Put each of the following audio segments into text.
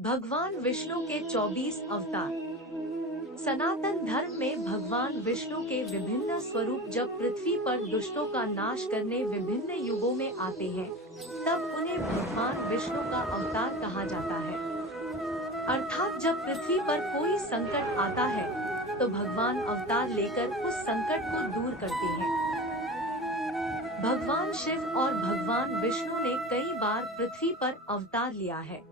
भगवान विष्णु के 24 अवतार। सनातन धर्म में भगवान विष्णु के विभिन्न स्वरूप जब पृथ्वी पर दुष्टों का नाश करने विभिन्न युगों में आते हैं, तब उन्हें भगवान विष्णु का अवतार कहा जाता है। अर्थात जब पृथ्वी पर कोई संकट आता है, तो भगवान अवतार लेकर उस संकट को दूर करते हैं। भगवान शिव और भगवान विष्णु ने कई बार पृथ्वी पर अवतार लिया है।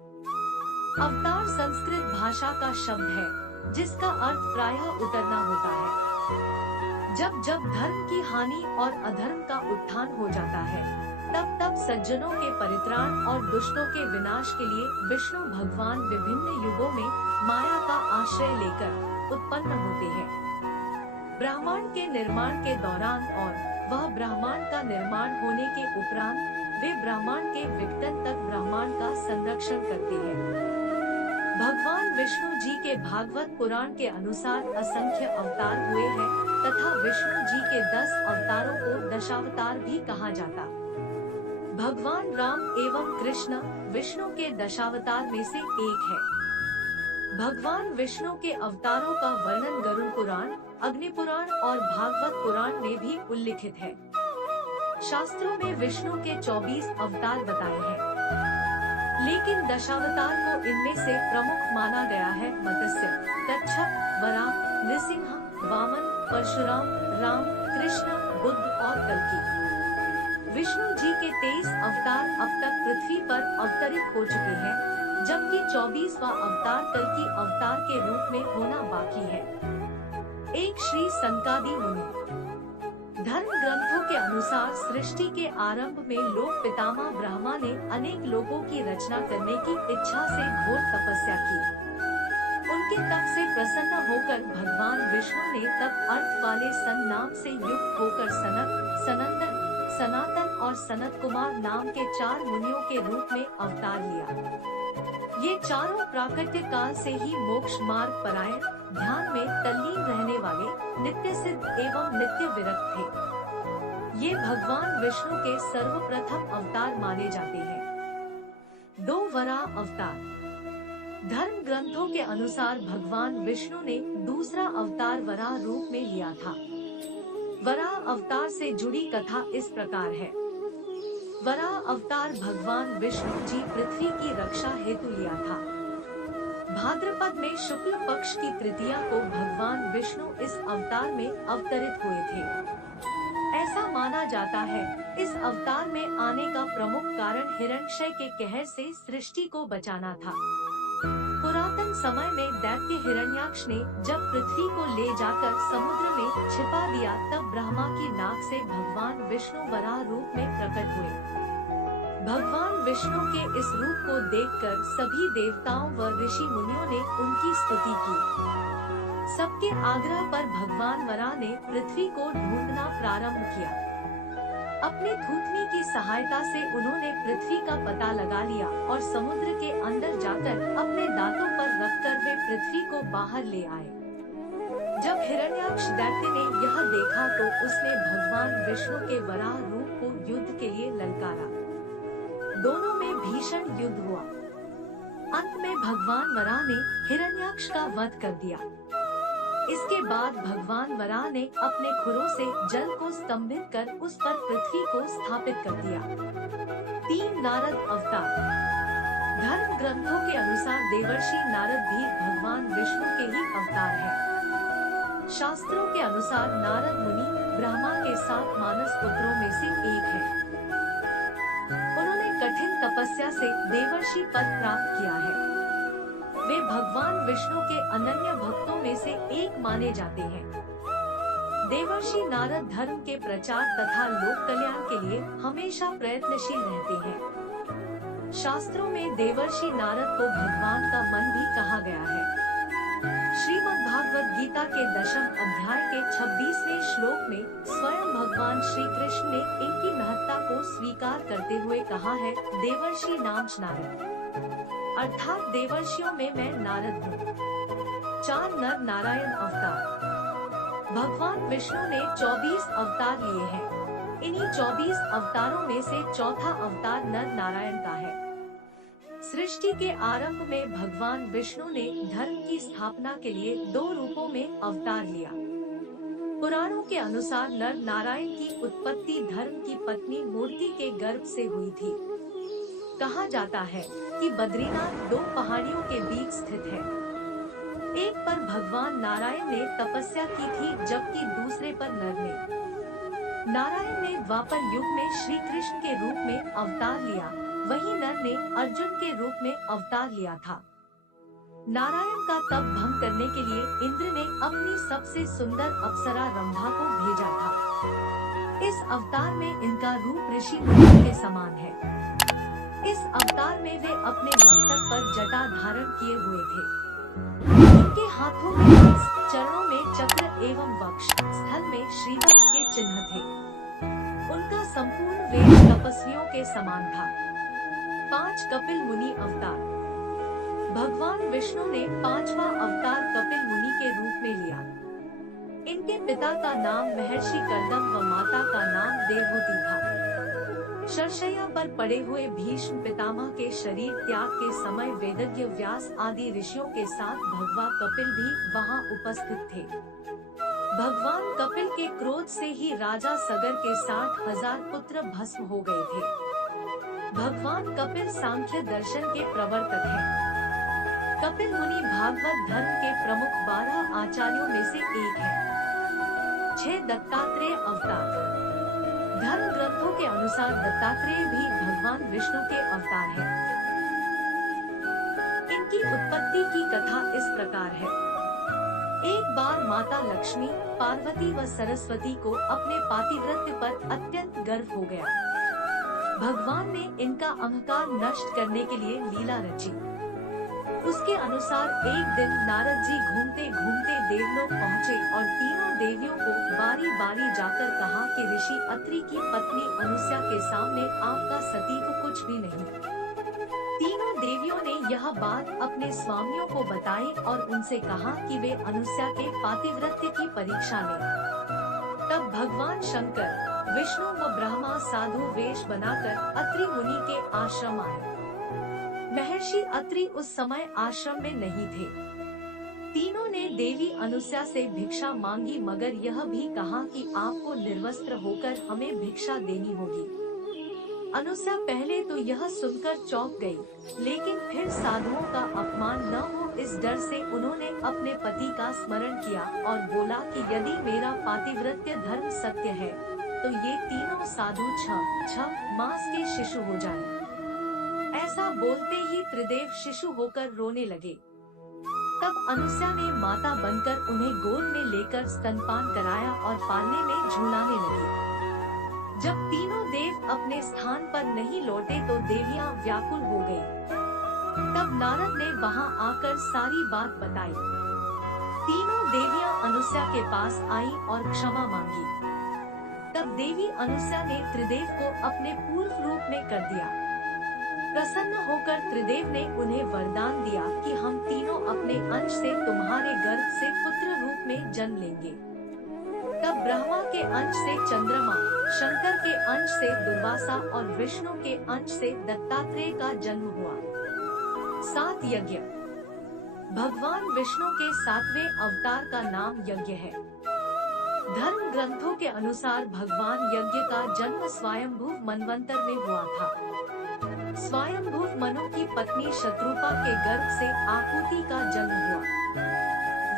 अवतार संस्कृत भाषा का शब्द है, जिसका अर्थ प्रायः उतरना होता है। जब जब धर्म की हानि और अधर्म का उत्थान हो जाता है, तब तब सज्जनों के परित्राण और दुष्टों के विनाश के लिए विष्णु भगवान विभिन्न युगों में माया का आश्रय लेकर उत्पन्न होते हैं। ब्रह्मांड के निर्माण के दौरान और वह ब्रह्मांड का निर्माण होने के उपरांत वे ब्रह्मांड के विघटन तक ब्रह्मांड का संरक्षण करते हैं। भगवान विष्णु जी के भागवत पुराण के अनुसार असंख्य अवतार हुए हैं तथा विष्णु जी के 10 अवतारों को दशावतार भी कहा जाता। भगवान राम एवं कृष्ण विष्णु के दशावतार में से एक है। भगवान विष्णु के अवतारों का वर्णन गरुड़ पुराण, अग्नि पुराण और भागवत पुराण में भी उल्लिखित है। शास्त्रों में विष्णु के 24 अवतार बताए हैं, लेकिन दशावतार को इनमें से प्रमुख माना गया है मत्स्य, कच्छप, वराह, नृसिंह, वामन, परशुराम, राम, कृष्ण, बुद्ध और कल्कि। विष्णु जी के 23 अवतार अब तक पृथ्वी पर अवतरित हो चुके हैं, जबकि 24वां अवतार कल्कि अवतार के रूप में होना बाकी है। एक श्री सनकादि मुनि। धर्म ग्रंथों के अनुसार सृष्टि के आरंभ में लोक पितामह ब्रह्मा ने अनेक लोकों की रचना करने की इच्छा से घोर तपस्या की। उनके तप से प्रसन्न होकर भगवान विष्णु ने तप अर्थ वाले सन नाम से युक्त होकर सनक, सनंदन, सनातन और सनत कुमार नाम के 4 मुनियों के रूप में अवतार लिया। ये चारों प्राकृतिक काल से ही मोक्ष मार्ग परायण, ध्यान में तल्लीन रहने वाले, नित्य सिद्ध एवं नित्य विरक्त थे। ये भगवान विष्णु के सर्वप्रथम अवतार माने जाते हैं। 2 वराह अवतार। धर्म ग्रंथों के अनुसार भगवान विष्णु ने दूसरा अवतार वराह रूप में लिया था। वराह अवतार से जुड़ी कथा इस प्रकार है। वराह अवतार भगवान विष्णु जी पृथ्वी की रक्षा हेतु लिया था। भाद्रपद में शुक्ल पक्ष की तृतीया को भगवान विष्णु इस अवतार में अवतरित हुए थे। ऐसा माना जाता है, इस अवतार में आने का प्रमुख कारण हिरण्यक्षय के कहर से सृष्टि को बचाना था। पुरातन समय में दैत्य हिरण्याक्ष ने जब पृथ्वी को ले जाकर समुद्र में छिपा दिया, तब ब्रह्मा की नाक से भगवान विष्णु वराह रूप में प्रकट हुए। भगवान विष्णु के इस रूप को देखकर सभी देवताओं व ऋषि मुनियों ने उनकी स्तुति की। सबके आग्रह पर भगवान वराह ने पृथ्वी को ढूंढना प्रारंभ किया। अपने थूथनी की सहायता से उन्होंने पृथ्वी का पता लगा लिया और समुद्र के अंदर जाकर अपने दांतों पर रखकर वे पृथ्वी को बाहर ले आए। जब हिरण्याक्ष दैत्य ने यह देखा तो उसने भगवान विष्णु के वराह रूप को युद्ध के लिए ललकारा। दोनों में भीषण युद्ध हुआ। अंत में भगवान वराह ने हिरण्याक्ष का वध कर दिया। इसके बाद भगवान वराह ने अपने खुरों से जल को स्तंभित कर उस पर पृथ्वी को स्थापित कर दिया। 3 नारद अवतार। धर्म ग्रंथों के अनुसार देवर्षि नारद भी भगवान विष्णु के ही अवतार हैं। शास्त्रों के अनुसार नारद मुनि ब्रह्मा के 7 मानस पुत्रों में से एक है। उन्होंने कठिन तपस्या से देवर्षि पद प्राप्त किया है। वे भगवान विष्णु के अनन्य भक्तों में से एक माने जाते हैं। देवर्षि नारद धर्म के प्रचार तथा लोक कल्याण के लिए हमेशा प्रयत्नशील रहते हैं। शास्त्रों में देवर्षि नारद को भगवान का मन भी कहा गया है। श्रीमद् भागवत गीता के 10वें अध्याय के 26वें श्लोक में स्वयं भगवान श्री कृष्ण ने इनकी महत्ता को स्वीकार करते हुए कहा है, देवर्षि नाम नारद, अर्थात देवर्षियों में मैं नारद हूँ। 4 नर नारायण अवतार। भगवान विष्णु ने 24 अवतार लिए हैं। इन्हीं 24 अवतारों में से चौथा अवतार नर नारायण का है। सृष्टि के आरंभ में भगवान विष्णु ने धर्म की स्थापना के लिए 2 रूपों में अवतार लिया। पुराणों के अनुसार नर नारायण की उत्पत्ति धर्म की पत्नी मूर्ति के गर्भ से हुई थी। कहा जाता है कि बद्रीनाथ 2 पहाड़ियों के बीच स्थित है। एक पर भगवान नारायण ने तपस्या की थी, जबकि दूसरे पर नर ने। नारायण ने द्वापर युग में श्री कृष्ण के रूप में अवतार लिया, वहीं नर ने अर्जुन के रूप में अवतार लिया था। नारायण का तप भंग करने के लिए इंद्र ने अपनी सबसे सुंदर अप्सरा रंभा को भेजा था। इस अवतार में इनका रूप ऋषि मुनियों के समान है। इस अवतार में वे अपने मस्तक पर जटा धारण किए हुए थे। उनके हाथों में हंस, चरणों में चक्र एवं वक्ष स्थल में श्रीवत्स के चिन्ह थे। उनका संपूर्ण वेश तपस्वियों के समान था। 5 कपिल मुनि अवतार। भगवान विष्णु ने 5वां अवतार कपिल मुनि के रूप में लिया। इनके पिता का नाम महर्षि कर्दम व माता का नाम देवहूति था। शरशैया पर पड़े हुए भीष्म पितामह के शरीर त्याग के समय वेदज्ञ व्यास आदि ऋषियों के साथ भगवान कपिल भी वहां उपस्थित थे। भगवान कपिल के क्रोध से ही राजा सगर के 60,000 पुत्र भस्म हो गए थे। भगवान कपिल सांख्य दर्शन के प्रवर्तक हैं। कपिल मुनि भागवत धर्म के प्रमुख 12 आचार्यों में से एक है। 6 दत्तात्रेय अवतार। धर्म ग्रंथों के अनुसार दत्तात्रेय भी भगवान विष्णु के अवतार हैं। इनकी उत्पत्ति की कथा इस प्रकार है। एक बार माता लक्ष्मी, पार्वती व सरस्वती को अपने पातिव्रत्य पर अत्यंत गर्व हो गया। भगवान ने इनका अहंकार नष्ट करने के लिए लीला रची। उसके अनुसार एक दिन नारद जी घूमते घूमते देवलोक पहुँचे और तीनों देवियों को बारी बारी जाकर कहा कि ऋषि अत्रि की पत्नी अनुसुया के सामने आपका सतीत्व कुछ भी नहीं। तीनों देवियों ने यह बात अपने स्वामियों को बताई और उनसे कहा कि वे अनुसुया के पातिव्रत्य की परीक्षा लें। तब भगवान शंकर, विष्णु व ब्रह्मा साधु वेश बनाकर अत्रि मुनि के आश्रम आए। महर्षि अत्रि उस समय आश्रम में नहीं थे। तीनों ने देवी अनुसुया से भिक्षा मांगी, मगर यह भी कहा कि आपको निर्वस्त्र होकर हमें भिक्षा देनी होगी। अनुसुया पहले तो यह सुनकर चौंक गई, लेकिन फिर साधुओं का अपमान न हो इस डर से उन्होंने अपने पति का स्मरण किया और बोला कि यदि मेरा पातिव्रत्य धर्म सत्य है तो ये तीनों साधु 6 मास के शिशु हो जाएं। ऐसा बोलते ही त्रिदेव शिशु होकर रोने लगे। तब अनुसुया ने माता बनकर उन्हें गोद में लेकर स्तनपान कराया और पालने में झूलाने लगी। जब तीनों देव अपने स्थान पर नहीं लौटे तो देवियां व्याकुल हो गईं। तब नारद ने वहां आकर सारी बात बताई। तीनों देवियां अनुसुया के पास आईं और क्षमा मांगी। तब देवी अनुसुया ने त्रिदेव को अपने पूर्व रूप में कर दिया। प्रसन्न होकर त्रिदेव ने उन्हें वरदान दिया कि हम तीनों अपने अंश से तुम्हारे गर्भ से पुत्र रूप में जन्म लेंगे। तब ब्रह्मा के अंश से चंद्रमा, शंकर के अंश से दुर्वासा और विष्णु के अंश से दत्तात्रेय का जन्म हुआ। 7 यज्ञ। भगवान विष्णु के 7वें अवतार का नाम यज्ञ है। धर्म ग्रंथों के अनुसार भगवान यज्ञ का जन्म स्वयंभू मनवंतर में हुआ था। स्वयंभू मनु की पत्नी शत्रुपा के गर्भ से आकुति का जन्म हुआ।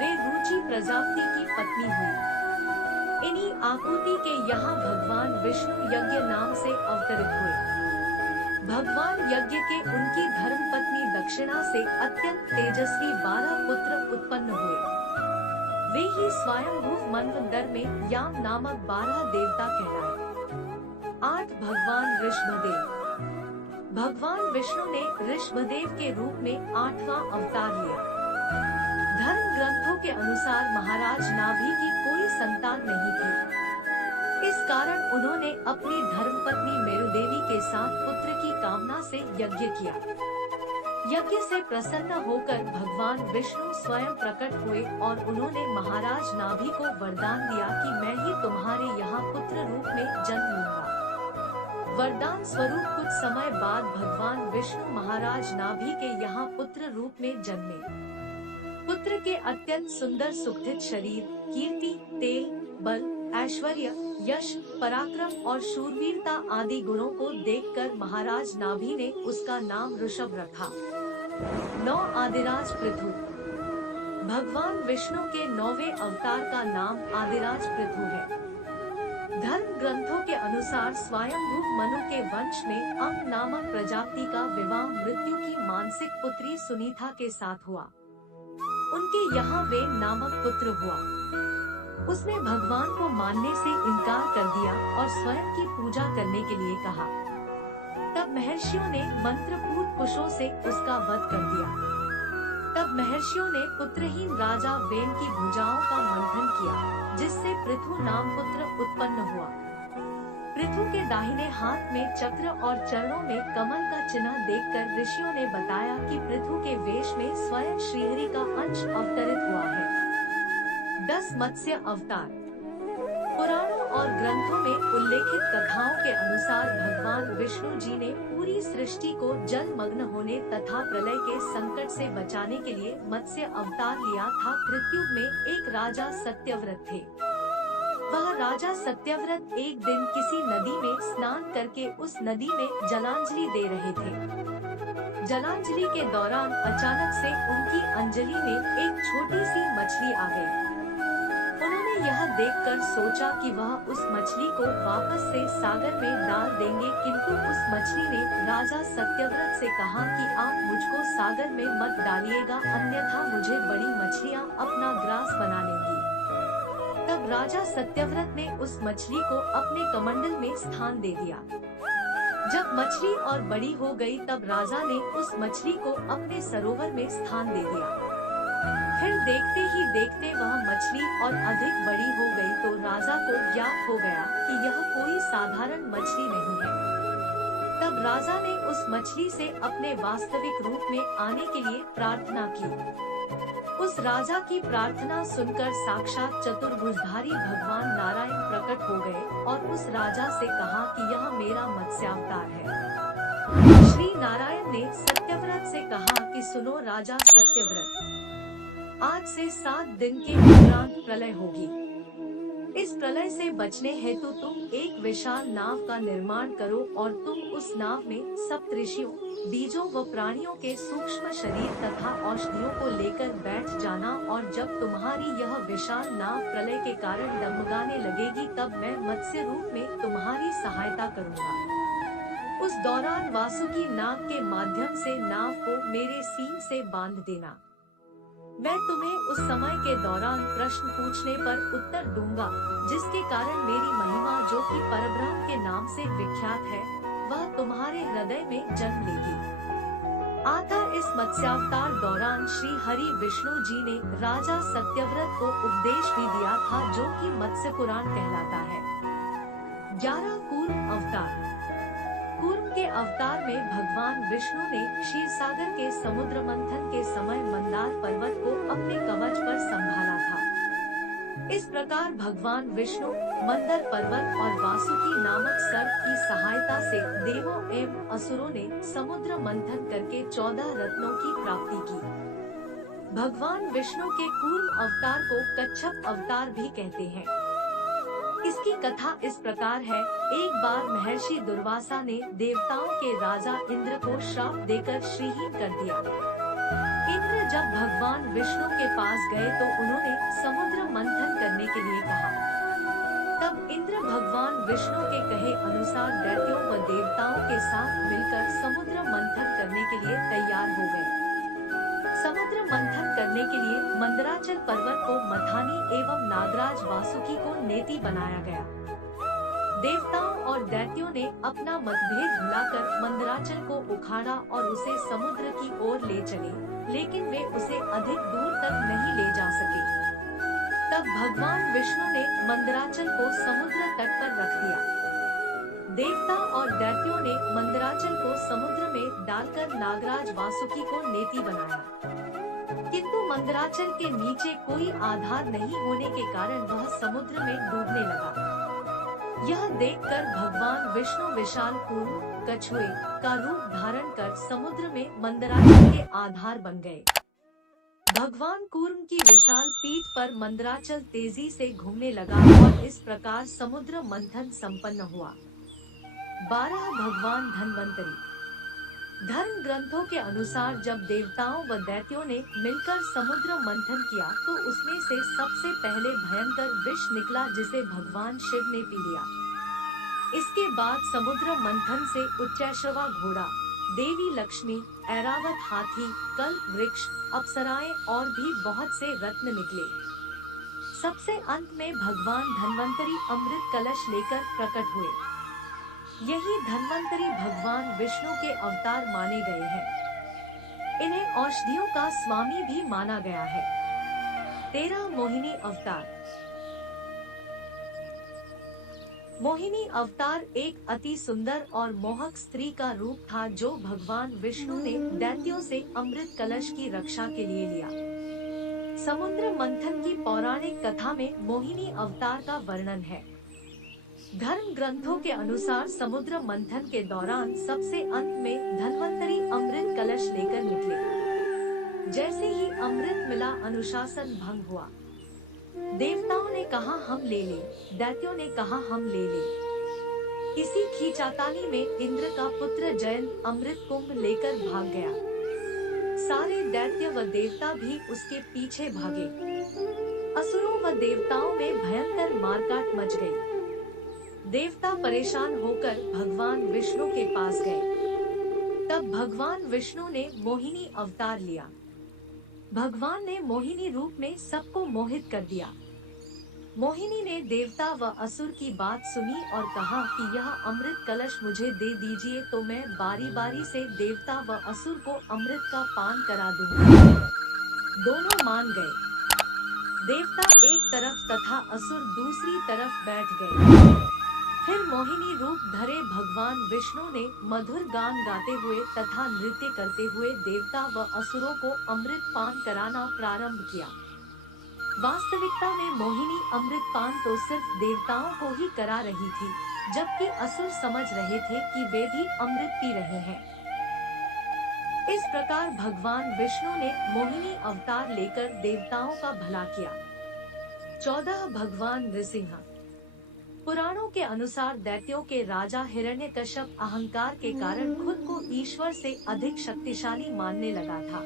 वे रुचि प्रजापति की पत्नी हुई। इन्हीं आकुति के यहाँ भगवान विष्णु यज्ञ नाम से अवतरित हुए। भगवान यज्ञ के उनकी धर्मपत्नी दक्षिणा से अत्यंत तेजस्वी 12 पुत्र उत्पन्न हुए। वे ही स्वयंभू मनवंतर में याम नामक 12 देवता कहलाए। 8 भगवान ऋषभदेव। भगवान विष्णु ने ऋषभदेव के रूप में 8वां अवतार लिया। धर्म ग्रंथों के अनुसार महाराज नाभि की कोई संतान नहीं थी। इस कारण उन्होंने अपनी धर्मपत्नी मेरुदेवी के साथ पुत्र की कामना से यज्ञ किया। यज्ञ से प्रसन्न होकर भगवान विष्णु स्वयं प्रकट हुए और उन्होंने महाराज नाभि को वरदान दिया कि मैं ही तुम्हारे यहाँ पुत्र रूप में जन्म लूंगा। वरदान स्वरूप कुछ समय बाद भगवान विष्णु महाराज नाभि के यहाँ पुत्र रूप में जन्मे। पुत्र के अत्यंत सुंदर सुखित शरीर, कीर्ति, तेल, बल, ऐश्वर्य, यश, पराक्रम और शूरवीरता आदि गुणों को देखकर महाराज नाभि ने उसका नाम ऋषभ रखा। 9 आदिराज पृथु। भगवान विष्णु के 9वें अवतार का नाम आदिराज पृथु है। धर्म ग्रंथों के अनुसार स्वयंभू मनु के वंश में अंग नामक प्रजापति का विवाह मृत्यु की मानसिक पुत्री सुनीता के साथ हुआ। उनके यहाँ वेन नामक पुत्र हुआ। उसने भगवान को मानने से इनकार कर दिया और स्वयं की पूजा करने के लिए कहा। तब महर्षियों ने मंत्रपूत कुशों से उसका वध कर दिया। तब महर्षियों ने पुत्रहीन राजा वेन की भुजाओं का मंथन किया, जिससे पृथु नाम पुत्र उत्पन्न हुआ। पृथु के दाहिने हाथ में चक्र और चरणों में कमल का चिन्ह देखकर ऋषियों ने बताया कि पृथु के वेश में स्वयं श्रीहरि का अंश अवतरित हुआ है। 10 मत्स्य अवतार। पुराणों और ग्रंथों में उल्लेखित कथाओं के अनुसार भगवान विष्णु जी ने पूरी सृष्टि को जलमग्न होने तथा प्रलय के संकट से बचाने के लिए मत्स्य अवतार लिया था। कृतयुग में एक राजा सत्यव्रत थे। वह राजा सत्यव्रत एक दिन किसी नदी में स्नान करके उस नदी में जलांजलि दे रहे थे। जलांजलि के दौरान अचानक से उनकी अंजलि में एक छोटी सी मछली आ गई। उन्होंने यह देखकर सोचा कि वह उस मछली को वापस से सागर में डाल देंगे, किंतु उस मछली ने राजा सत्यव्रत से कहा कि आप मुझको सागर में मत डालिएगा, अन्यथा मुझे बड़ी मछलियाँ अपना ग्रास बना लेंगी। तब राजा सत्यव्रत ने उस मछली को अपने कमंडल में स्थान दे दिया। जब मछली और बड़ी हो गई तब राजा ने उस मछली को अपने सरोवर में स्थान दे दिया। फिर देखते ही देखते वह मछली और अधिक बड़ी हो गई तो राजा को ज्ञात हो गया कि यह कोई साधारण मछली नहीं है। तब राजा ने उस मछली से अपने वास्तविक रूप में आने के लिए प्रार्थना की। उस राजा की प्रार्थना सुनकर साक्षात चतुर्भुजधारी भगवान नारायण प्रकट हो गए और उस राजा से कहा कि यह मेरा मत्स्यावतार है। श्री नारायण ने सत्यव्रत से कहा कि सुनो राजा सत्यव्रत, आज से 7 दिन के उपरांत प्रलय होगी। इस प्रलय से बचने हेतु तुम एक विशाल नाव का निर्माण करो और तुम उस नाव में सप्तऋषियों, बीजों व प्राणियों के सूक्ष्म शरीर तथा औषधियों को लेकर बैठ जाना, और जब तुम्हारी यह विशाल नाव प्रलय के कारण डगमगाने लगेगी तब मैं मत्स्य रूप में तुम्हारी सहायता करूँगा। उस दौरान वासुकी नाग के माध्यम से नाव को मेरे सींग से बांध देना। मैं तुम्हें उस समय के दौरान प्रश्न पूछने पर उत्तर दूंगा, जिसके कारण मेरी महिमा जो कि परब्रह्म के नाम से विख्यात है, वह तुम्हारे हृदय में जन्म लेगी। अतः इस मत्स्यावतार दौरान श्री हरि विष्णु जी ने राजा सत्यव्रत को उपदेश भी दिया था, जो कि मत्स्य पुराण कहलाता है। 11 कूर्म अवतार। कूर्म के अवतार में भगवान विष्णु ने क्षीरसागर के समुद्र मंथन के समय मंदार पर्वत को अपने कवच पर संभाला था। इस प्रकार भगवान विष्णु मंदर पर्वत और वासुकी नामक सर्प की सहायता से देवों एवं असुरों ने समुद्र मंथन करके 14 रत्नों की प्राप्ति की। भगवान विष्णु के कूर्म अवतार को कच्छप अवतार भी कहते हैं। इसकी कथा इस प्रकार है। एक बार महर्षि दुर्वासा ने देवताओं के राजा इंद्र को श्राप देकर श्रीहीन कर दिया। इंद्र जब भगवान विष्णु के पास गए तो उन्होंने समुद्र मंथन करने के लिए कहा। तब इंद्र भगवान विष्णु के कहे अनुसार दैत्यों व देवताओं के साथ मिलकर समुद्र मंथन करने के लिए तैयार हो गए। समुद्र मंथन करने के लिए मंदराचल पर्वत को मथानी एवं नागराज वासुकी को नेति बनाया गया। देवताओं और दैत्यों ने अपना मतभेद भुलाकर मंदराचल को उखाड़ा और उसे समुद्र की ओर ले चले, लेकिन वे उसे अधिक दूर तक नहीं ले जा सके। तब भगवान विष्णु ने मंदराचल को समुद्र तट पर रख दिया। देवता और दैत्यों ने मंदराचल को समुद्र में डालकर नागराज वासुकी को नेति बनाया, किंतु मंदराचल के नीचे कोई आधार नहीं होने के कारण वह समुद्र में डूबने लगा। यह देखकर भगवान विष्णु विशाल कूर्म कछुए का रूप धारण कर समुद्र में मंदराचल के आधार बन गए। भगवान कूर्म की विशाल पीठ पर मंदराचल तेजी से घूमने लगा और इस प्रकार समुद्र मंथन संपन्न हुआ। 12 भगवान धन्वंतरी। धर्म ग्रंथों के अनुसार जब देवताओं व दैत्यों ने मिलकर समुद्र मंथन किया तो उसमें से सबसे पहले भयंकर विष निकला जिसे भगवान शिव ने पी लिया। इसके बाद समुद्र मंथन से उच्चैश्रवा घोड़ा, देवी लक्ष्मी, ऐरावत हाथी, कल्प वृक्ष, अप्सराएं और भी बहुत से रत्न निकले। सबसे अंत में भगवान धन्वंतरी अमृत कलश लेकर प्रकट हुए। यही धन्वंतरी भगवान विष्णु के अवतार माने गए हैं। इन्हें औषधियों का स्वामी भी माना गया है। 13 मोहिनी अवतार। मोहिनी अवतार एक अति सुंदर और मोहक स्त्री का रूप था जो भगवान विष्णु ने दैत्यों से अमृत कलश की रक्षा के लिए लिया। समुद्र मंथन की पौराणिक कथा में मोहिनी अवतार का वर्णन है। धर्म ग्रंथों के अनुसार समुद्र मंथन के दौरान सबसे अंत में धन्वंतरी अमृत कलश लेकर निकले। जैसे ही अमृत मिला अनुशासन भंग हुआ। देवताओं ने कहा हम ले ले, दैत्यों ने कहा हम ले ले। इसी खींचातानी में इंद्र का पुत्र जयंत अमृत कुंभ लेकर भाग गया। सारे दैत्य व देवता भी उसके पीछे भागे। असुरों व देवताओं में भयंकर मारकाट मच गई। देवता परेशान होकर भगवान विष्णु के पास गए। तब भगवान विष्णु ने मोहिनी अवतार लिया। भगवान ने मोहिनी रूप में सबको मोहित कर दिया। मोहिनी ने देवता व असुर की बात सुनी और कहा कि यह अमृत कलश मुझे दे दीजिए तो मैं बारी बारी से देवता व असुर को अमृत का पान करा दूंगा। दोनों मान गए। देवता एक तरफ तथा असुर दूसरी तरफ बैठ गए। फिर मोहिनी रूप धरे भगवान विष्णु ने मधुर गान गाते हुए तथा नृत्य करते हुए देवता व असुरों को अमृत पान कराना प्रारंभ किया। वास्तविकता में मोहिनी अमृत पान तो सिर्फ देवताओं को ही करा रही थी, जबकि असुर समझ रहे थे कि वे भी अमृत पी रहे हैं। इस प्रकार भगवान विष्णु ने मोहिनी अवतार लेकर देवताओं का भला किया। 14 भगवान नृसिंह। पुराणों के अनुसार दैत्यों के राजा हिरण्यकश्यप अहंकार के कारण खुद को ईश्वर से अधिक शक्तिशाली मानने लगा था।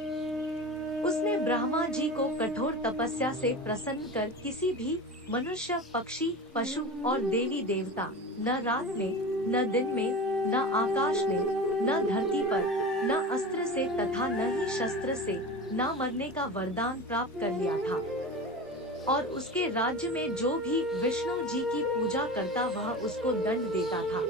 उसने ब्रह्मा जी को कठोर तपस्या से प्रसन्न कर किसी भी मनुष्य, पक्षी, पशु और देवी देवता न रात में, न दिन में, न आकाश में, न धरती पर, न अस्त्र से तथा न ही शस्त्र से न मरने का वरदान प्राप्त कर लिया था। और उसके राज्य में जो भी विष्णु जी की पूजा करता वह उसको दंड देता था।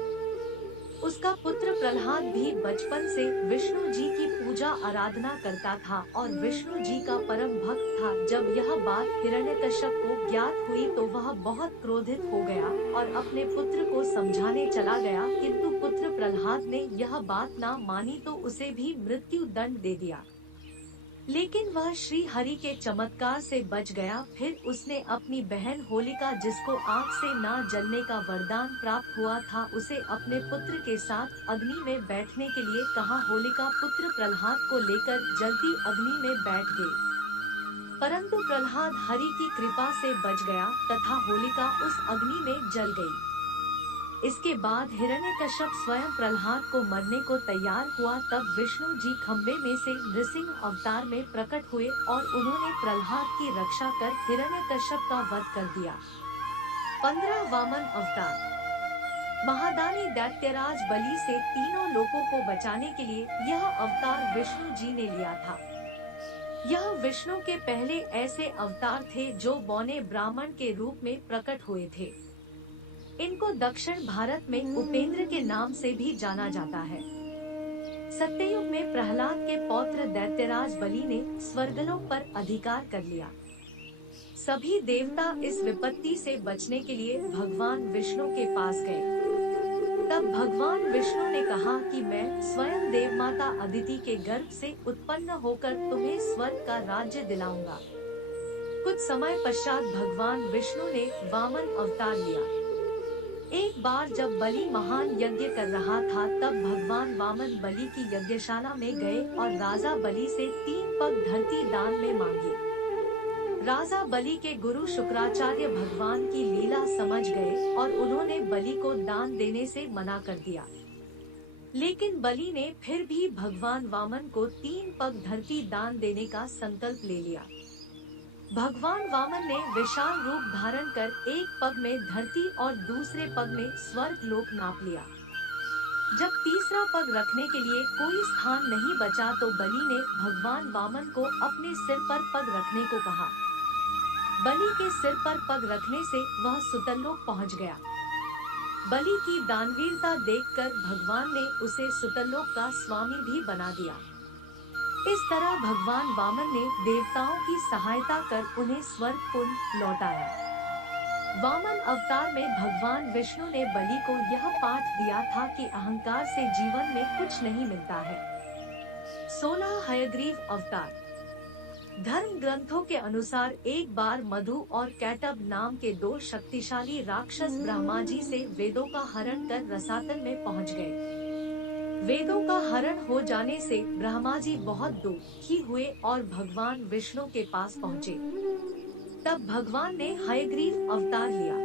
उसका पुत्र प्रहलाद भी बचपन से विष्णु जी की पूजा आराधना करता था और विष्णु जी का परम भक्त था। जब यह बात हिरण्यकश्यप को ज्ञात हुई तो वह बहुत क्रोधित हो गया और अपने पुत्र को समझाने चला गया, किंतु पुत्र प्रहलाद ने यह बात ना मानी तो उसे भी मृत्यु दंड दे दिया। लेकिन वह श्री हरि के चमत्कार से बच गया। फिर उसने अपनी बहन होलिका, जिसको आग से ना जलने का वरदान प्राप्त हुआ था, उसे अपने पुत्र के साथ अग्नि में बैठने के लिए कहा। होलिका पुत्र प्रहलाद को लेकर जलती अग्नि में बैठ गई, परंतु प्रहलाद हरि की कृपा से बच गया तथा होलिका उस अग्नि में जल गई। इसके बाद हिरण्यकश्यप स्वयं प्रहलाद को मरने को तैयार हुआ। तब विष्णु जी खम्बे में से नृसिंह अवतार में प्रकट हुए और उन्होंने प्रहलाद की रक्षा कर हिरण्यकश्यप का वध कर दिया। 15 वामन अवतार। महादानी दैत्यराज बलि से तीनों लोकों को बचाने के लिए यह अवतार विष्णु जी ने लिया था। यह विष्णु के पहले ऐसे अवतार थे जो बौने ब्राह्मण के रूप में प्रकट हुए थे। इनको दक्षिण भारत में उपेंद्र के नाम से भी जाना जाता है। सत्ययुग में प्रहलाद के पौत्र दैत्यराज बलि ने स्वर्गलोक पर अधिकार कर लिया। सभी देवता इस विपत्ति से बचने के लिए भगवान विष्णु के पास गए। तब भगवान विष्णु ने कहा कि मैं स्वयं देवमाता अदिति के गर्भ से उत्पन्न होकर तुम्हें स्वर्ग का राज्य दिलाऊंगा। कुछ समय पश्चात भगवान विष्णु ने वामन अवतार लिया। एक बार जब बलि महान यज्ञ कर रहा था, तब भगवान वामन बलि की यज्ञशाला में गए और राजा बलि से 3 पग धरती दान में मांगी। राजा बलि के गुरु शुक्राचार्य भगवान की लीला समझ गए और उन्होंने बलि को दान देने से मना कर दिया। लेकिन बलि ने फिर भी भगवान वामन को 3 पग धरती दान देने का संकल्प ले लिया। भगवान वामन ने विशाल रूप धारण कर एक पग में धरती और दूसरे पग में स्वर्ग लोक नाप लिया। जब तीसरा पग रखने के लिए कोई स्थान नहीं बचा तो बलि ने भगवान वामन को अपने सिर पर पग रखने को कहा। बलि के सिर पर पग रखने से वह सुतरलोक पहुंच गया। बलि की दानवीरता देखकर भगवान ने उसे सुतरलोक का स्वामी भी बना दिया। इस तरह भगवान वामन ने देवताओं की सहायता कर उन्हें स्वर्गपुर लौटाया। वामन अवतार में भगवान विष्णु ने बलि को यह पाठ दिया था कि अहंकार से जीवन में कुछ नहीं मिलता है। 16 हयग्रीव अवतार। धर्म ग्रंथों के अनुसार एक बार मधु और कैटब नाम के 2 शक्तिशाली राक्षस ब्रह्मा जी से वेदों का हरण कर रसातल में पहुंच गए। वेदों का हरण हो जाने से ब्रह्मा जी बहुत दुखी हुए और भगवान विष्णु के पास पहुँचे। तब भगवान ने हयग्रीव अवतार लिया।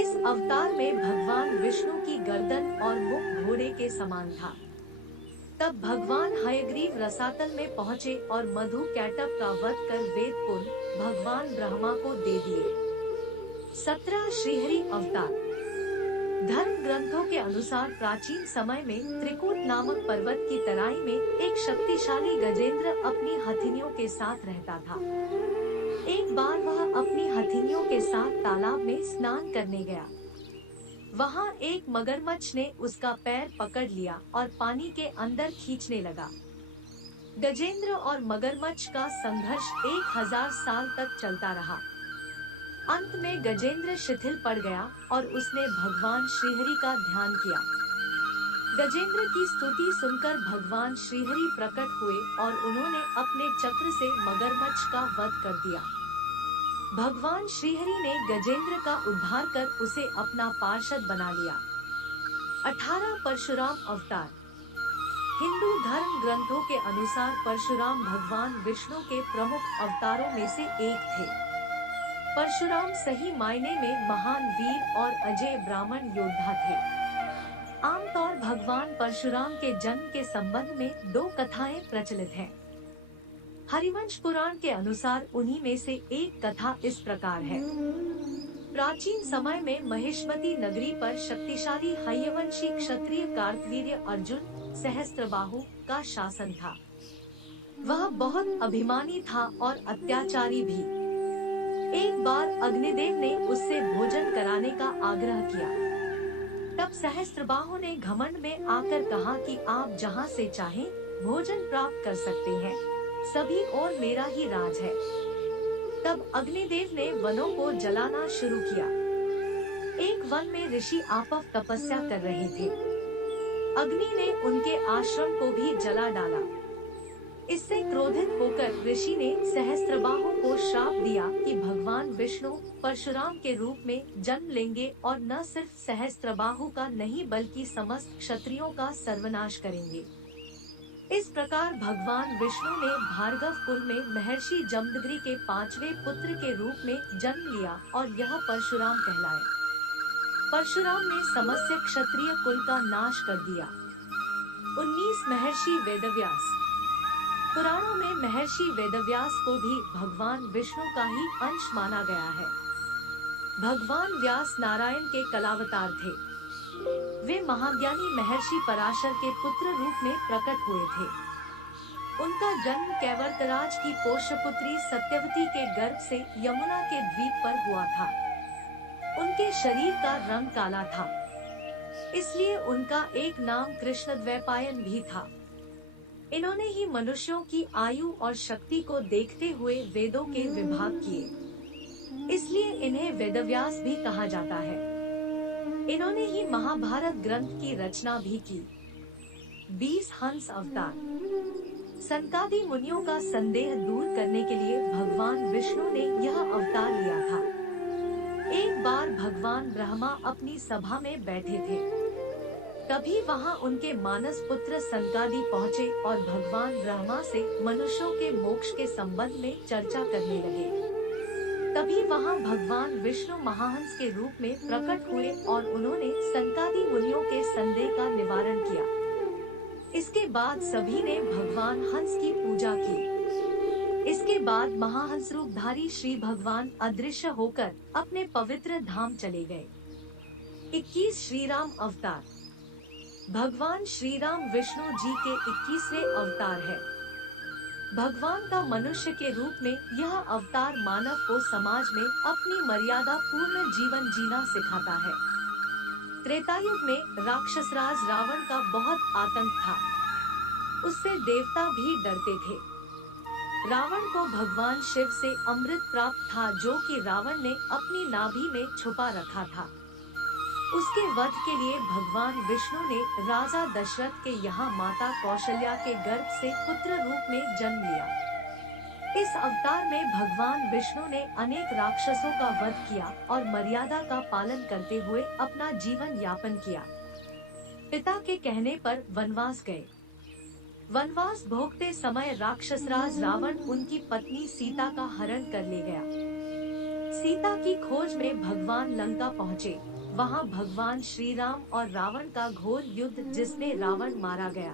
इस अवतार में भगवान विष्णु की गर्दन और मुख घोड़े के समान था। तब भगवान हयग्रीव रसातल में पहुँचे और मधु कैटब का वध कर वेद पुण्य भगवान ब्रह्मा को दे दिए। 17 श्रीहरि अवतार। धर्म ग्रंथों के अनुसार प्राचीन समय में त्रिकूट नामक पर्वत की तराई में एक शक्तिशाली गजेंद्र अपनी हथिनियों के साथ रहता था। एक बार वह अपनी हथिनियों के साथ तालाब में स्नान करने गया। वहाँ एक मगरमच्छ ने उसका पैर पकड़ लिया और पानी के अंदर खींचने लगा। गजेंद्र और मगरमच्छ का संघर्ष 1000 साल तक चलता रहा। अंत में गजेंद्र शिथिल पड़ गया और उसने भगवान श्रीहरि का ध्यान किया। गजेंद्र की स्तुति सुनकर भगवान श्रीहरि प्रकट हुए और उन्होंने अपने चक्र से मगरमच्छ का वध कर दिया। भगवान श्रीहरि ने गजेंद्र का उद्धार कर उसे अपना पार्षद बना लिया। 18 परशुराम अवतार। हिंदू धर्म ग्रंथों के अनुसार परशुराम भगवान विष्णु के प्रमुख अवतारों में से एक थे। परशुराम सही मायने में महान वीर और अजय ब्राह्मण योद्धा थे। आमतौर भगवान परशुराम के जन्म के संबंध में 2 कथाएं प्रचलित हैं। हरिवंश पुराण के अनुसार उन्हीं में से एक कथा इस प्रकार है। प्राचीन समय में महेश्वती नगरी पर शक्तिशाली हयवंशी क्षत्रिय कार्तवीर्य अर्जुन सहस्त्रबाहु का शासन था। वह बहुत अभिमानी था और अत्याचारी भी। एक बार अग्निदेव ने उससे भोजन कराने का आग्रह किया। तब सहस्त्रबाहु ने घमंड में आकर कहा कि आप जहाँ से चाहें भोजन प्राप्त कर सकते हैं, सभी और मेरा ही राज है। तब अग्निदेव ने वनों को जलाना शुरू किया। एक वन में ऋषि आपव तपस्या कर रहे थे। अग्नि ने उनके आश्रम को भी जला डाला। इससे क्रोधित होकर ऋषि ने सहस्त्रबाहु को श्राप दिया कि भगवान विष्णु परशुराम के रूप में जन्म लेंगे और न सिर्फ सहस्त्रबाहु का नहीं बल्कि समस्त क्षत्रियों का सर्वनाश करेंगे। इस प्रकार भगवान विष्णु ने भार्गव कुल में महर्षि जमदग्नि के 5वें पुत्र के रूप में जन्म लिया और यह परशुराम कहलाए। परशुराम ने समस्त क्षत्रिय कुल का नाश कर दिया। 19 महर्षि वेदव्यास। पुराणों में महर्षि वेदव्यास को भी भगवान विष्णु का ही अंश माना गया है। भगवान व्यास नारायण के कलावतार थे। वे महाज्ञानी महर्षि पराशर के पुत्र रूप में प्रकट हुए थे। उनका जन्म कैवर्तराज की पोष्यपुत्री सत्यवती के गर्भ से यमुना के द्वीप पर हुआ था। उनके शरीर का रंग काला था, इसलिए उनका एक नाम कृष्णद्वैपायन भी था। इन्होंने ही मनुष्यों की आयु और शक्ति को देखते हुए वेदों के विभाग किए, इसलिए इन्हें वेदव्यास भी कहा जाता है। इन्होंने ही महाभारत ग्रंथ की रचना भी की। 20 हंस अवतार। सनकादि मुनियों का संदेह दूर करने के लिए भगवान विष्णु ने यह अवतार लिया था। एक बार भगवान ब्रह्मा अपनी सभा में बैठे थे। तभी वहां उनके मानस पुत्र सनकादि पहुँचे और भगवान ब्रह्मा से मनुष्यों के मोक्ष के संबंध में चर्चा करने लगे। तभी वहां भगवान विष्णु महाहंस के रूप में प्रकट हुए और उन्होंने सनकादि मुनियों के संदेह का निवारण किया। इसके बाद सभी ने भगवान हंस की पूजा की। इसके बाद महाहंस रूपधारी श्री भगवान अदृश्य होकर अपने पवित्र धाम चले गए। 21 श्री राम अवतार। भगवान श्री राम विष्णु जी के 21वें अवतार है। भगवान का मनुष्य के रूप में यह अवतार मानव को समाज में अपनी मर्यादा पूर्ण जीवन जीना सिखाता है। त्रेतायुग में राक्षसराज रावण का बहुत आतंक था। उससे देवता भी डरते थे। रावण को भगवान शिव से अमृत प्राप्त था, जो कि रावण ने अपनी नाभि में छुपा रखा था। उसके वध के लिए भगवान विष्णु ने राजा दशरथ के यहाँ माता कौशल्या के गर्भ से पुत्र रूप में जन्म लिया। इस अवतार में भगवान विष्णु ने अनेक राक्षसों का वध किया और मर्यादा का पालन करते हुए अपना जीवन यापन किया। पिता के कहने पर वनवास गए। वनवास भोगते समय राक्षसराज रावण उनकी पत्नी सीता का हरण कर ले गया। सीता की खोज में भगवान लंका पहुँचे। वहाँ भगवान श्री राम और रावण का घोर युद्ध, जिसमें रावण मारा गया।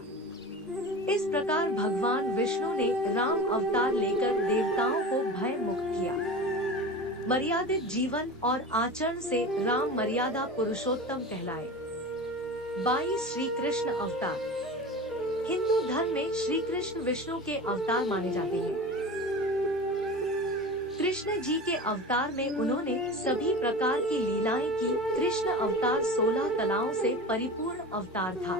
इस प्रकार भगवान विष्णु ने राम अवतार लेकर देवताओं को भय मुक्त किया। मर्यादित जीवन और आचरण से राम मर्यादा पुरुषोत्तम कहलाए। 22 श्री कृष्ण अवतार। हिंदू धर्म में श्री कृष्ण विष्णु के अवतार माने जाते हैं। कृष्ण जी के अवतार में उन्होंने सभी प्रकार की लीलाएं की। कृष्ण अवतार 16 कलाओं से परिपूर्ण अवतार था।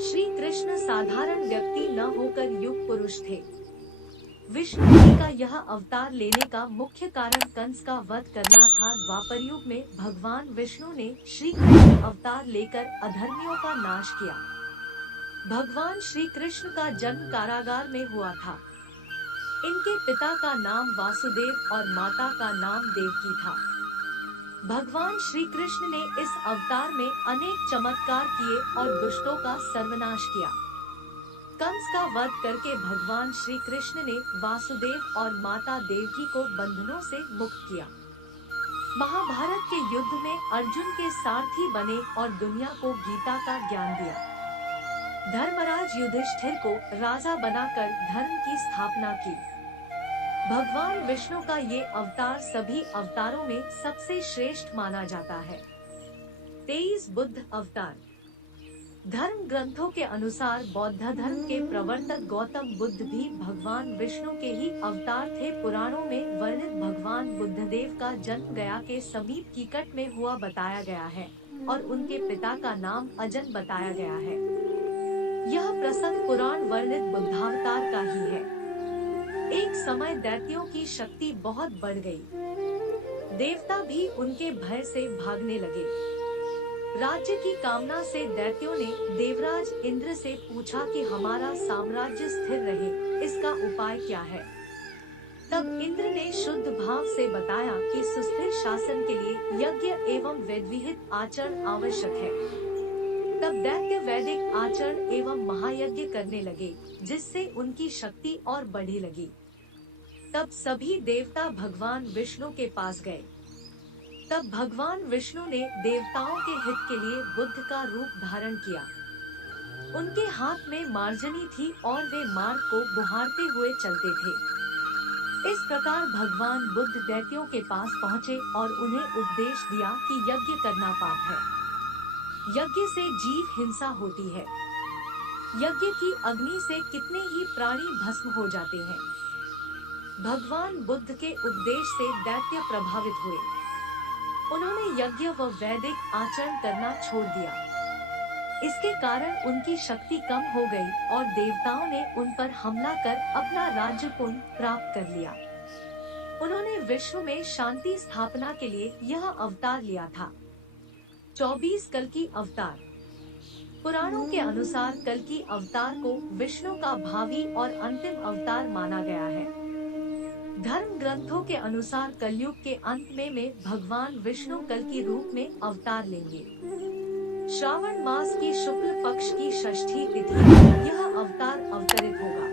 श्री कृष्ण साधारण व्यक्ति न होकर युग पुरुष थे। विष्णु जी का यह अवतार लेने का मुख्य कारण कंस का वध करना था। द्वापर युग में भगवान विष्णु ने श्री कृष्ण अवतार लेकर अधर्मियों का नाश किया। भगवान श्री कृष्ण का जन्म कारागार में हुआ था। इनके पिता का नाम वासुदेव और माता का नाम देवकी था। भगवान श्री कृष्ण ने इस अवतार में अनेक चमत्कार किए और दुष्टों का सर्वनाश किया। कंस का वध करके भगवान श्री कृष्ण ने वासुदेव और माता देवकी को बंधनों से मुक्त किया। महाभारत के युद्ध में अर्जुन के सारथी बने और दुनिया को गीता का ज्ञान दिया। धर्मराज युधिष्ठिर को राजा बनाकर धर्म की स्थापना की। भगवान विष्णु का ये अवतार सभी अवतारों में सबसे श्रेष्ठ माना जाता है। 23 बुद्ध अवतार। धर्म ग्रंथों के अनुसार बौद्ध धर्म के प्रवर्तक गौतम बुद्ध भी भगवान विष्णु के ही अवतार थे। पुराणों में वर्णित भगवान बुद्धदेव का जन्म गया के समीप कीकट में हुआ बताया गया है और उनके पिता का नाम अजन बताया गया है। यह प्रसंग पुराण वर्णित बुद्धावतार का ही है। एक समय दैत्यों की शक्ति बहुत बढ़ गई। देवता भी उनके भय से भागने लगे। राज्य की कामना से दैत्यों ने देवराज इंद्र से पूछा कि हमारा साम्राज्य स्थिर रहे, इसका उपाय क्या है। तब इंद्र ने शुद्ध भाव से बताया कि सुस्थिर शासन के लिए यज्ञ एवं वेदविहित आचरण आवश्यक है। तब दैत्य वैदिक आचरण एवं महायज्ञ करने लगे, जिससे उनकी शक्ति और बढ़ी लगी। तब सभी देवता भगवान विष्णु के पास गए। तब भगवान विष्णु ने देवताओं के हित के लिए बुद्ध का रूप धारण किया। उनके हाथ में मार्जनी थी और वे मार्ग को बुहारते हुए चलते थे। इस प्रकार भगवान बुद्ध दैत्यों के पास पहुँचे और उन्हें उपदेश दिया कि यज्ञ करना पाप है। यज्ञ से जीव हिंसा होती है। यज्ञ की अग्नि से कितने ही प्राणी भस्म हो जाते हैं। भगवान बुद्ध के उपदेश से दैत्य प्रभावित हुए। उन्होंने यज्ञ व वैदिक आचरण करना छोड़ दिया। इसके कारण उनकी शक्ति कम हो गई और देवताओं ने उन पर हमला कर अपना राज्य पुनः प्राप्त कर लिया। उन्होंने विश्व में शांति स्थापना के लिए यह अवतार लिया था। 24 कल्कि अवतार। पुराणों के अनुसार कल्कि अवतार को विष्णु का भावी और अंतिम अवतार माना गया है। धर्म ग्रंथों के अनुसार कलयुग के अंत में भगवान विष्णु कल की रूप में अवतार लेंगे। श्रावण मास की शुक्ल पक्ष की षष्ठी तिथि यह अवतार अवतरित होगा।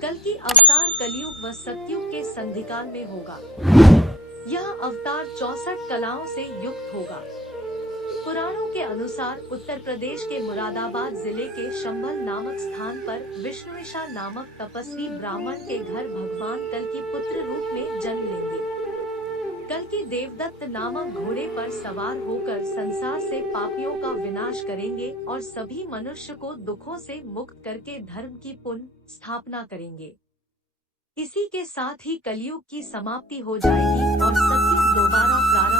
कल की अवतार कलयुग व सतयुग के संधिकाल में होगा। यह अवतार 64 कलाओं से युक्त होगा। पुराणों के अनुसार उत्तर प्रदेश के मुरादाबाद जिले के शंभल नामक स्थान पर विष्णुविशा नामक तपस्वी ब्राह्मण के घर भगवान कल की पुत्र रूप में जन्म लेंगे। कल की देवदत्त नामक घोड़े पर सवार होकर संसार से पापियों का विनाश करेंगे और सभी मनुष्य को दुखों से मुक्त करके धर्म की पुनः स्थापना करेंगे। इसी के साथ ही कलयुग की समाप्ति हो जाएगी और सतयुग दोबारा प्रारंभ